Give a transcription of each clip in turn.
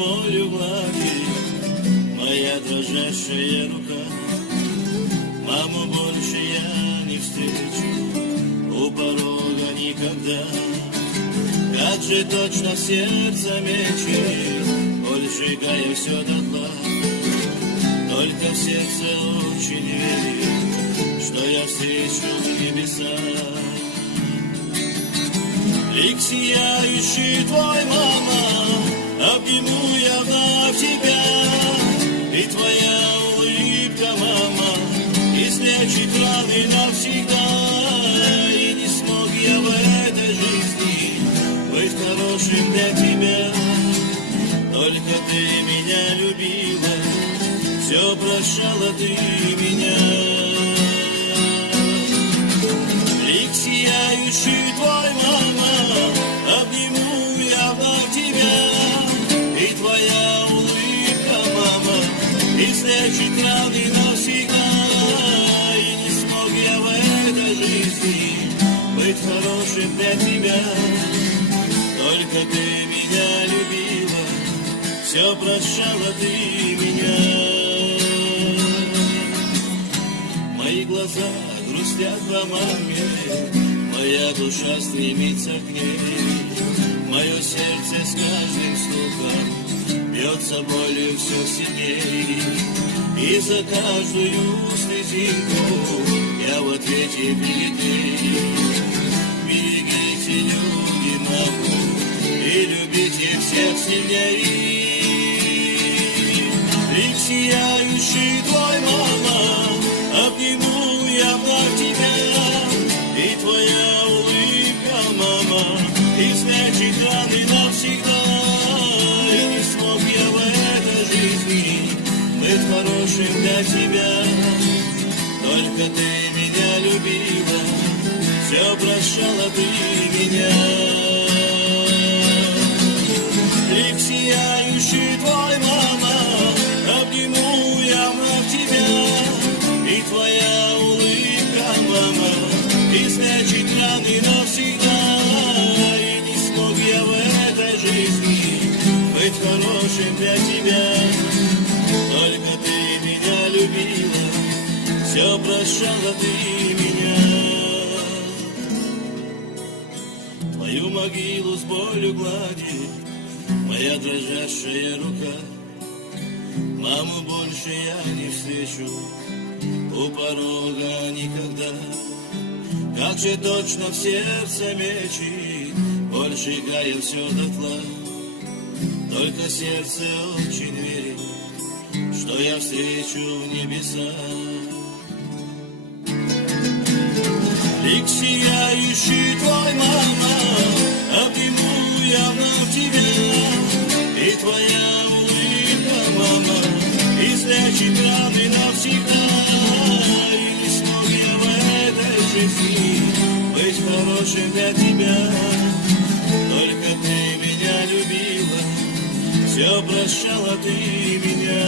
болью гладит моя дрожащая рука. Маму больше я не встречу у порога никогда. Как же точно в сердце мечет, боль сжигая все дотла. Только в сердце очень верит, что я встречу небеса. Лик сияющий твой, мама, обниму я вновь тебя. И твоя улыбка, мама, излечит раны навсегда. И не смог я в этой жизни быть хорошим для тебя. Только ты меня любила, все прощала ты меня. Лик сияющий твой, мама, обниму я вновь тебя. И твоя улыбка, мама, излечит раны навсегда. И не смог я в этой жизни быть хорошим для тебя. Только ты меня любила, все прощала ты меня. Мои глаза грустят по маме, моя душа стремится к ней. Мое сердце с каждым стуком бьется болью все сильней. И за каждую слезинку я в ответе перед ней. Берегите, люди, маму, и любите всех сильней. Лик сияющий твой, мама, обниму я вновь тебя. И твоя улыбка, мама, излечит раны навсегда. И не смог я в этой жизни быть хорошим для тебя. Только ты меня любила, все прощала ты меня. Лик сияющий твой, мама, обниму я вновь тебя. И твоя улыбка, мама, излечит раны навсегда. И не смог я в этой жизни быть хорошим для тебя. Только ты меня любила, все прощала ты меня. Твою могилу с болью гладит моя дрожащая рука. Маму больше я не встречу у порога никогда. Как же точно в сердце мечет, боль сжигая все дотла. Только сердце очень верит, что я встречу небеса. Лик сияющий твой, мама, обниму я вновь тебя. И твоя улыбка, мама, излечит раны навсегда. И не смог я в этой жизни быть хорошим для тебя. Только ты меня любила, все прощала ты меня.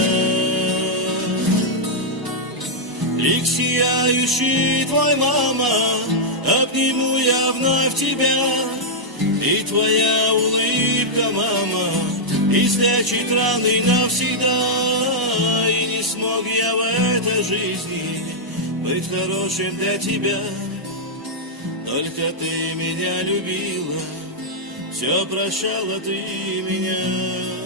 Лик сияющий твой, мама, обниму я вновь тебя. И твоя улыбка, мама, излечит раны навсегда. И не смог я в этой жизни быть хорошим для тебя. Только ты меня любила, все прощала ты меня.